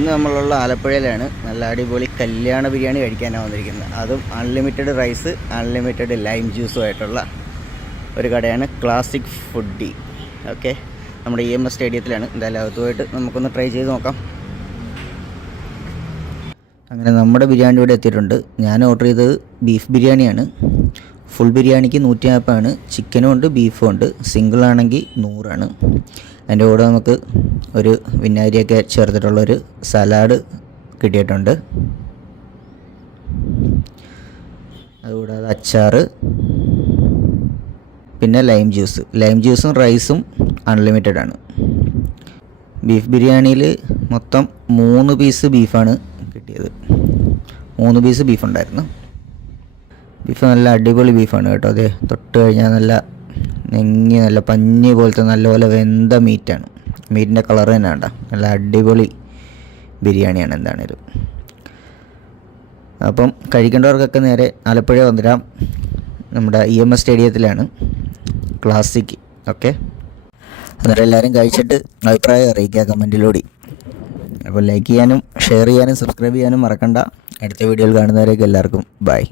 ഇന്ന് നമ്മളുള്ള ആലപ്പുഴയിലാണ്. നല്ല അടിപൊളി കല്യാണ ബിരിയാണി കഴിക്കാനാണ് വന്നിരിക്കുന്നത്. അതും അൺലിമിറ്റഡ് റൈസ്, അൺലിമിറ്റഡ് ലൈം ജ്യൂസും ആയിട്ടുള്ള ഒരു കടയാണ് ക്ലാസിക് ഫുഡി. ഓക്കെ, നമ്മുടെ EMS സ്റ്റേഡിയത്തിലാണ്. എന്തായാലും അതുമായിട്ട് നമുക്കൊന്ന് ട്രൈ ചെയ്ത് നോക്കാം. അങ്ങനെ നമ്മുടെ ബിരിയാണി ഇവിടെ എത്തിയിട്ടുണ്ട്. ഞാൻ ഓർഡർ ചെയ്തത് ബീഫ് ബിരിയാണിയാണ്. ഫുൾ ബിരിയാണിക്ക് 140 ചിക്കനും ഉണ്ട്, ബീഫും ഉണ്ട്. സിംഗിൾ ആണെങ്കിൽ 100. അതിൻ്റെ കൂടെ നമുക്ക് ഒരു വിനാഗിരിയൊക്കെ ചേർത്തിട്ടുള്ളൊരു സലാഡ് കിട്ടിയിട്ടുണ്ട്. അതുകൂടാതെ അച്ചാറ്, പിന്നെ ലൈം ജ്യൂസും റൈസും അൺലിമിറ്റഡ് ആണ്. ബീഫ് ബിരിയാണിയിൽ മൊത്തം 3 പീസ് ബീഫാണ് കിട്ടിയത്. 3 പീസ് ബീഫ് ഉണ്ടായിരുന്നു. ബീഫ് നല്ല അടിപൊളി ബീഫാണ് കേട്ടോ. അതെ, തൊട്ട് കഴിഞ്ഞാൽ നല്ല നെങ്ങി നല്ല പഞ്ഞി പോലത്തെ നല്ലപോലെ വെന്ത മീറ്റാണ്. മീറ്റിൻ്റെ കളർ തന്നെ വേണ്ട, നല്ല അടിപൊളി ബിരിയാണിയാണ് എന്താണേലും. അപ്പം കഴിക്കേണ്ടവർക്കൊക്കെ നേരെ ആലപ്പുഴ വന്നിരാം. നമ്മുടെ EMS സ്റ്റേഡിയത്തിലാണ് ക്ലാസിക്. ഓക്കെ, അന്നേരം എല്ലാവരും കഴിച്ചിട്ട് അഭിപ്രായം അറിയിക്കുക കമൻറ്റിലൂടെ. അപ്പോൾ ലൈക്ക് ചെയ്യാനും ഷെയർ ചെയ്യാനും സബ്സ്ക്രൈബ് ചെയ്യാനും മറക്കണ്ട. അടുത്ത വീഡിയോയിൽ കാണുന്നവരേക്ക് എല്ലാവർക്കും ബൈ.